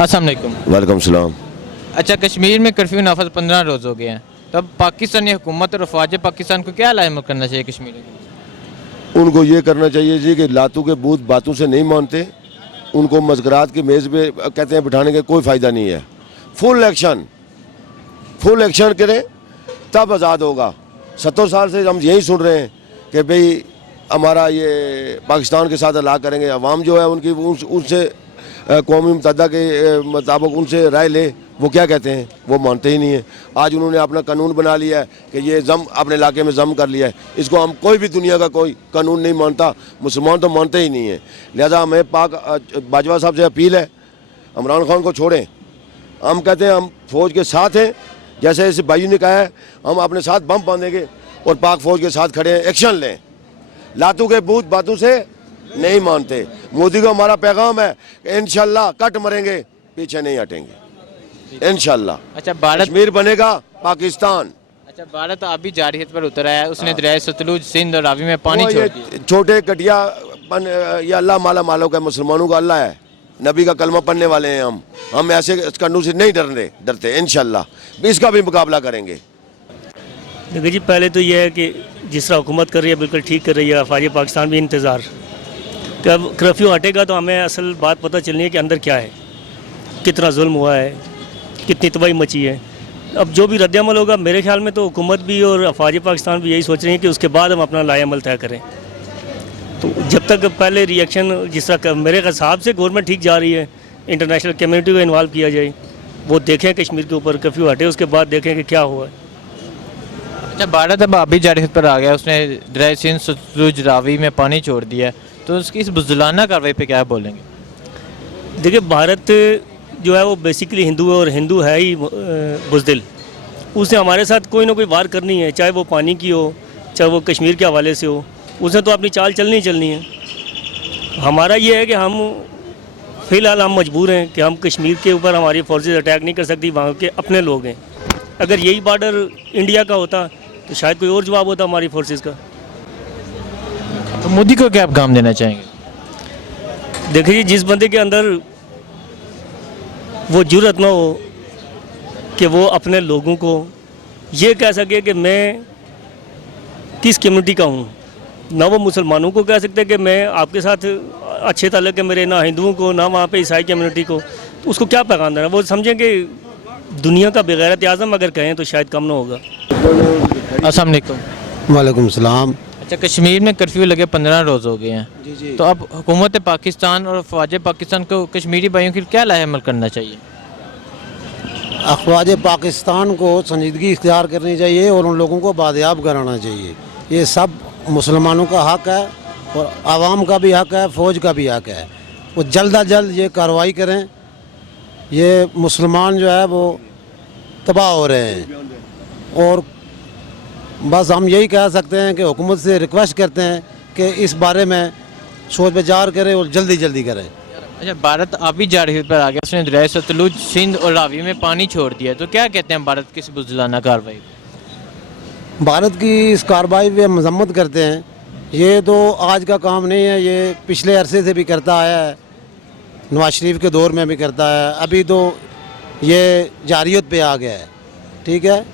अस्सलाम वालेकुम। वालेकुम सलाम। अच्छा, कश्मीर में कर्फ्यू नाफज 15 रोज़ हो गए हैं, तब पाकिस्तानी हुकूमत और अफवाज पाकिस्तान को क्या लाइमल करना चाहिए कश्मीर के? उनको ये करना चाहिए जी कि लातू के बूथ बातों से नहीं मानते, उनको मज़करात की मेज़ पे कहते हैं बिठाने का कोई फ़ायदा नहीं है। फुल एक्शन करें तब आज़ाद होगा। 70 साल से हम यही सुन रहे हैं कि भाई हमारा ये पाकिस्तान के साथ अला करेंगे। अवाम जो है उनकी उनसे कौमी मुत्तहदा के मुताबिक उनसे राय ले, वो क्या कहते हैं, वो मानते ही नहीं है। आज उन्होंने अपना कानून बना लिया है कि ये जम अपने इलाके में जम कर लिया है। इसको हम कोई भी दुनिया का कोई कानून नहीं मानता, मुसलमान तो मानते ही नहीं है। लिहाजा हमें बाजवा साहब से अपील है, इमरान खान को छोड़ें। हम कहते हैं हम फ़ौज के साथ हैं, जैसे इस भाई ने कहा है, हम अपने साथ बम बांधेंगे और पाक फ़ौज के साथ खड़े हैं। एक्शन लें, लातू के बूथ बातों से नहीं मानते। मोदी को हमारा पैगाम है कि इंशाल्लाह कट मरेंगे, पीछे नहीं हटेंगे इंशाल्लाह। अच्छा, भारत कश्मीर बनेगा पाकिस्तान। अच्छा, भारत अभी जारहियत पर उतर आया है। उसने दरियाए सतलुज, सिंध और रावी में पानी छोड़ दिया। छोटे कटिया ये अल्लाह माला मालो का मुसलमानों का अल्लाह है, नबी का कलमा पढ़ने वाले हैं हम ऐसे कानून से नहीं डरते इंशाल्लाह इसका भी मुकाबला करेंगे। देखिए जी, पहले तो ये है कि जिस तरह हुकूमत कर रही है बिल्कुल ठीक कर रही है। अफवाज पाकिस्तान भी इंतज़ार, कब कर्फ्यू हटेगा तो हमें असल बात पता चलनी है कि अंदर क्या है, कितना जुल्म हुआ है, कितनी तबाही मची है। अब जो भी रद्दअमल होगा, मेरे ख्याल में तो हुकूमत भी और अफवाज पाकिस्तान भी यही सोच रही है कि उसके बाद हम अपना लाएअमल तय करें। तो जब तक पहले रिएक्शन जिस तरह मेरे हिसाब से गवर्नमेंट ठीक जा रही है, इंटरनेशनल कम्युनिटी को इन्वॉल्व किया जाए, वो देखें कश्मीर के ऊपर कर्फ्यू हटे, उसके बाद देखें कि क्या हुआ है। अच्छा, भारत अब अभी जारहियत पर आ गया, उसने दरियाए सिंध, सतलुज, रावी में पानी छोड़ दिया है, तो उसकी इस बुज़दिलाना कार्रवाई पे क्या बोलेंगे? देखिए, भारत जो है वो बेसिकली हिंदू है और हिंदू है ही बुज़दिल। उसने हमारे साथ कोई ना कोई वार करनी है, चाहे वो पानी की हो, चाहे वो कश्मीर के हवाले से हो। उसने तो अपनी चाल चलनी है। हमारा ये है कि हम फ़िलहाल हम मजबूर हैं कि हम कश्मीर के ऊपर हमारी फोर्सेस अटैक नहीं कर सकती, वहाँ के अपने लोग हैं। अगर यही बॉर्डर इंडिया का होता तो शायद कोई और जवाब होता हमारी फोर्सेस का। तो मोदी को क्या पैगाम देना चाहेंगे? देखिए, जिस बंदे के अंदर वो जुर्रत ना हो कि वो अपने लोगों को ये कह सके कि मैं किस कम्युनिटी का हूँ, ना वो मुसलमानों को कह सकते कि मैं आपके साथ अच्छे ताल्लुक है मेरे, ना हिंदुओं को, ना वहाँ पे ईसाई कम्युनिटी को, तो उसको क्या पैगाम देना? वो समझें कि दुनिया का बेगैरत आज़म अगर कहें तो शायद कम ना होगा। अस्सलाम वालेकुम। वालेकुम सलाम। अच्छा, कश्मीर में कर्फ्यू लगे 15 रोज़ हो गए हैं, तो अब हुकूमत पाकिस्तान और अफवाज पाकिस्तान को कश्मीरी भाइयों की क्या लाएअमल करना चाहिए? अफवाज पाकिस्तान को संजीदगी इख्तियार करनी चाहिए और उन लोगों को बादयाब कराना चाहिए। ये सब मुसलमानों का हक़ है और आवाम का भी हक़ है, फ़ौज का भी हक़ है। वो जल्द अज जल्द ये कार्रवाई करें। ये मुसलमान जो है वो तबाह हो रहे हैं और बस हम यही कह सकते हैं कि हुकूमत से रिक्वेस्ट करते हैं कि इस बारे में सोच विचार करें और जल्दी करें। अच्छा, भारत अभी जारहियत पर आ गया, उसने दरियाए सतलुज, सिंध और रावी में पानी छोड़ दिया, तो क्या कहते हैं भारत की इस बुज़दिलाना कार्रवाई? भारत की इस कार्रवाई पे मजम्मत करते हैं। ये तो आज का काम नहीं है, ये पिछले अरसे से भी करता आया है, नवाज शरीफ के दौर में भी करता है, अभी तो ये जारियत पे आ गया है। ठीक है,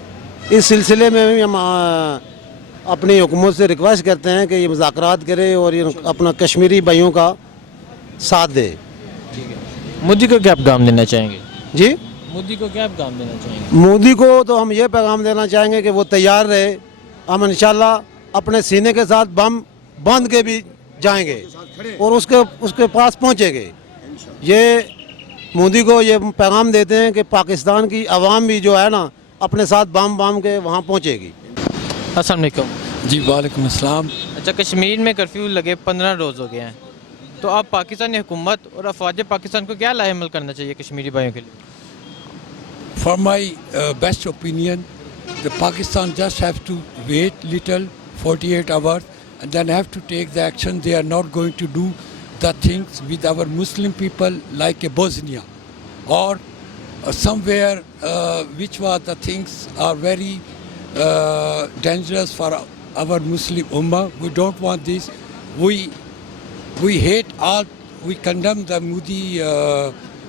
इस सिलसिले में भी हम अपनी हुकूमत से रिक्वेस्ट करते हैं कि ये मुज़ाकरात करे और ये अपना कश्मीरी भाइयों का साथ दे। मोदी को क्या पैगाम देना चाहेंगे? जी, मोदी को क्या पैगाम देना चाहेंगे? मोदी को तो हम ये पैगाम देना चाहेंगे कि वो तैयार रहे। हम इंशाल्लाह अपने सीने के साथ बम बांध के भी जाएंगे और उसके पास पहुंचेंगे। ये मोदी को ये पैगाम देते हैं कि पाकिस्तान की आवाम भी जो है ना अपने साथ बम के वहाँ पहुँचेगी। अस्सलाम वालेकुम। जी वालेकुम अस्सलाम। अच्छा, कश्मीर में कर्फ्यू लगे 15 रोज़ हो गए हैं, तो अब पाकिस्तानी हुकूमत और अफवाज पाकिस्तान को क्या लाएअमल करना चाहिए कश्मीरी भाइयों के लिए? For my best opinion, the Pakistan just have to wait little 48 hours and then have to take the action. They are not going to do the things with our Muslim people like a Bosnia or somewhere which was the things are very dangerous for our Muslim Ummah. We don't want this. We hate all, we condemn the Modi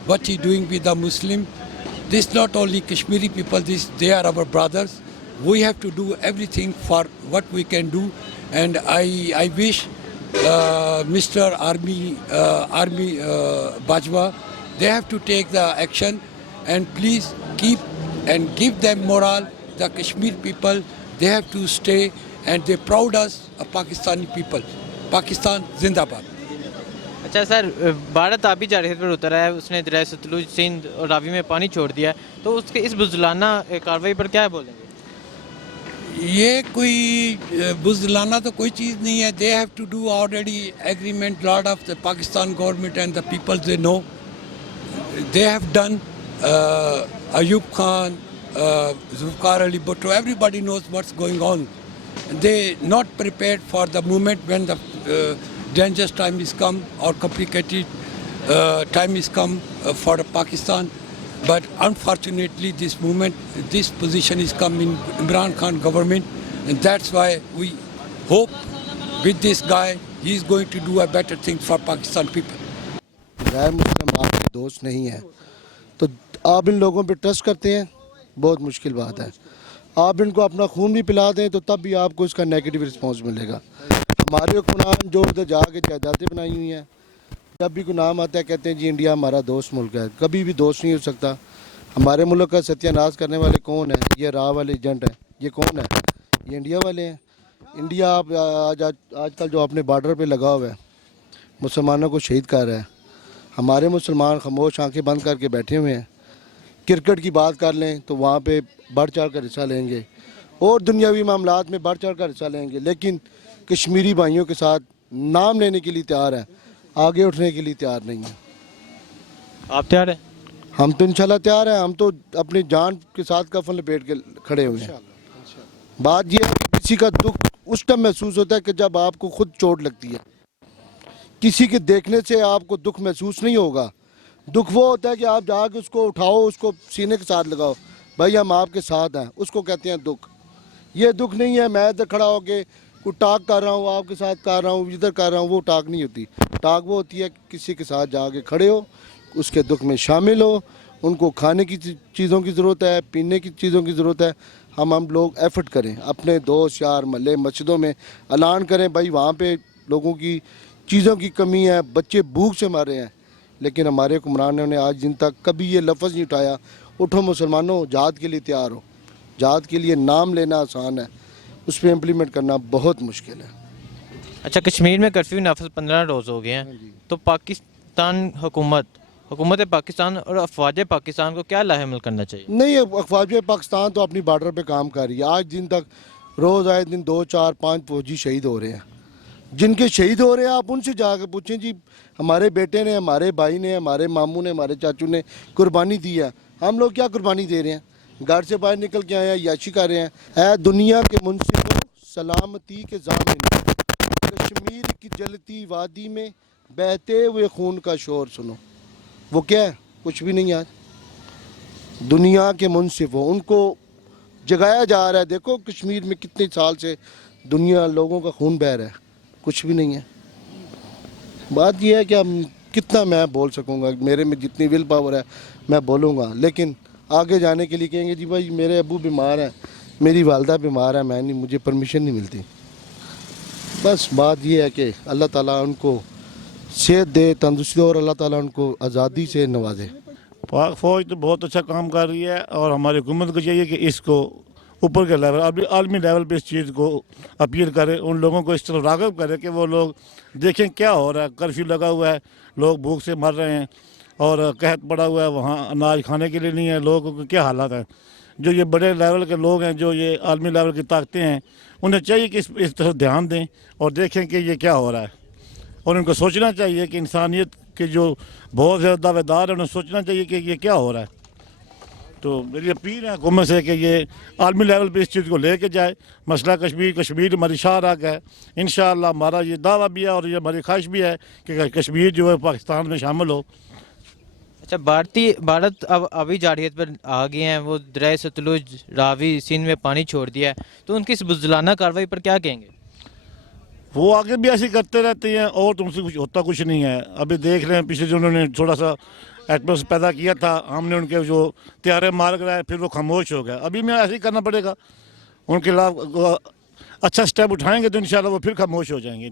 what he doing with the Muslim. This not only Kashmiri people, they are our brothers. We have to do everything for what we can do, and I wish Mr. Army Bajwa, they have to take the action, and please keep and give them morale. The Kashmir people, they have to stay, and they proud us of Pakistani people. Pakistan Zindabad. अच्छा sir, Bharat आबी जारहियत पर उतरा है, उसने दरिया सतलुज सिंध और रावी में पानी छोड़ दिया है, तो उसके इस बुज़दिलाना कार्रवाई पर क्या बोलेंगे? ये कोई बुज़दिलाना तो कोई चीज़ नहीं है. They have to do already agreement. Lot of the Pakistan government and the people, they know. They have done. Ayub Khan, Zulfikar Ali Bhutto, everybody knows what's going on. They not prepared for the moment when the dangerous time is come or complicated time is come for Pakistan. But unfortunately, this moment, this position is come in Imran Khan government, and that's why we hope with this guy, he is going to do a better thing for Pakistan people. गैर मुस्लिम आपके दोस्त नहीं है तो आप इन लोगों पे trust करते हैं, बहुत मुश्किल बात है. आप इनको अपना खून भी पिला दें तो तब भी आपको इसका नेगेटिव रिस्पांस मिलेगा. हमारे हुक्मरान जो उधर जाके जायदादें बनाई हुई हैं, जब भी कोई नाम आता है कहते हैं जी इंडिया हमारा दोस्त मुल्क है. कभी भी दोस्त नहीं हो सकता. हमारे मुल्क का सत्यानाश करने वाले कौन है? ये राह वाले एजेंट हैं. ये कौन है? ये इंडिया वाले हैं. इंडिया आप आजकल जो अपने बॉर्डर पे लगा हुआ है, मुसलमानों को शहीद कर रहा है. हमारे मुसलमान खामोश आंखें बंद करके बैठे हुए हैं. क्रिकेट की बात कर लें तो वहाँ पे बढ़ चढ़ कर हिस्सा लेंगे और दुनियावी मामलात में बढ़ चढ़ कर हिस्सा लेंगे, लेकिन कश्मीरी भाइयों के साथ नाम लेने के लिए तैयार है, आगे उठने के लिए तैयार नहीं है. आप तैयार हैं? हम तो इंशाल्लाह तैयार हैं. हम तो अपनी जान के साथ कफन लपेट के खड़े हुए हैं. बात ये है कि किसी का दुख उस टाइम महसूस होता है कि जब आपको खुद चोट लगती है. किसी के देखने से आपको दुख महसूस नहीं होगा. दुख वो होता है कि आप जाके उसको उठाओ, उसको सीने के साथ लगाओ, भाई हम आपके साथ हैं, उसको कहते हैं दुख. ये दुख नहीं है मैं इधर खड़ा होके कोई टाक कर रहा हूँ, आपके साथ कर रहा हूँ, इधर कर रहा हूँ. वो टाक नहीं होती. टाक वो होती है किसी के साथ जाके खड़े हो, उसके दुख में शामिल हो. उनको खाने की चीज़ों की ज़रूरत है, पीने की चीज़ों की ज़रूरत है. हम लोग एफर्ट करें, अपने दोस्त यार महल्ले मस्जिदों में ऐलान करें, भाई वहाँ पे लोगों की चीज़ों की कमी है, बच्चे भूख से मर रहे हैं. लेकिन हमारे हुक्मरानों ने आज दिन तक कभी ये लफ्ज़ नहीं उठाया, उठो मुसलमानों जहाद के लिए तैयार हो. जहाद के लिए नाम लेना आसान है, उस पर इम्प्लीमेंट करना बहुत मुश्किल है. अच्छा, कश्मीर में कर्फ्यू नाफिज 15 रोज़ हो गए हैं, तो पाकिस्तान हुकूमत पाकिस्तान और अफवाज पाकिस्तान को क्या लाहेमल करना चाहिए? नहीं, अफवाज पाकिस्तान तो अपनी बॉर्डर पे काम कर रही है. आज दिन तक रोज़ आए दिन 2, 4, 5 फौजी शहीद हो रहे हैं. जिनके शहीद हो रहे हैं आप उनसे जाकर पूछें जी हमारे बेटे ने, हमारे भाई ने, हमारे मामू ने, हमारे चाचू ने कुर्बानी दी है, हम लोग क्या कुर्बानी दे रहे हैं? घर से बाहर निकल के आए हैं, याशी कर रहे हैं. ऐ दुनिया के मुनसिफों सलामती के ज़ामिन, कश्मीर की जलती वादी में बहते हुए खून का शोर सुनो. वो क्या है? कुछ भी नहीं. आज दुनिया के मुनसिफों, उनको जगाया जा रहा है. देखो कश्मीर में कितने साल से दुनिया लोगों का खून बह रहा है, कुछ भी नहीं है. बात यह है कि हम कितना मैं बोल सकूंगा, मेरे में जितनी विल पावर है मैं बोलूँगा, लेकिन आगे जाने के लिए कहेंगे जी भाई मेरे अबू बीमार हैं, मेरी वालदा बीमार है, मैं नहीं, मुझे परमिशन नहीं मिलती. बस बात यह है कि अल्लाह ताला उनको सेहत दे, तंदुरुस्ती, और अल्लाह ताला उनको आज़ादी से नवाजे. पाक फ़ौज तो बहुत अच्छा काम कर रही है और हमारी हुकूमत को चाहिए कि इसको ऊपर के लेवल, आलमी लेवल पे इस चीज़ को अपील करें, उन लोगों को इस तरफ राग़िब करें कि वो लोग देखें क्या हो रहा है. कर्फ्यू लगा हुआ है, लोग भूख से मर रहे हैं और कहत पड़ा हुआ है, वहाँ अनाज खाने के लिए नहीं है. लोगों को क्या हालात है. जो ये बड़े लेवल के लोग हैं, जो ये आलमी लेवल की ताकतें हैं, उन्हें चाहिए कि इस तरफ ध्यान दें और देखें कि ये क्या हो रहा है. और उनको सोचना चाहिए कि इंसानियत के जो बहुत ज़्यादा दावेदार हैं, उन्हें सोचना चाहिए कि ये क्या हो रहा है. तो मेरी अपील है हुकूमत से कि ये आलमी लेवल पे इस चीज़ को लेके जाए. मसला कश्मीर हमारी शाहराग है. इंशाअल्लाह हमारा ये दावा भी है और ये हमारी ख्वाहिश भी है कि कश्मीर जो है पाकिस्तान में शामिल हो. अच्छा, भारत अब अभी जारहियत पर आ गए हैं, वो दरिया सतलुज रावी सिंध में पानी छोड़ दिया है, तो उनकी इस बुज़दिलाना कार्रवाई पर क्या कहेंगे? वो आगे भी ऐसे करते रहते हैं और तुमसे कुछ होता कुछ नहीं है. अभी देख रहे हैं पीछे जो उन्होंने थोड़ा सा एटमॉस पैदा किया था, हमने उनके जो त्यारे मार कराए, फिर वो खामोश हो गया। अभी में ऐसे ही करना पड़ेगा, उनके खिलाफ अच्छा स्टेप उठाएंगे तो इंशाल्लाह वो फिर खामोश हो जाएंगे।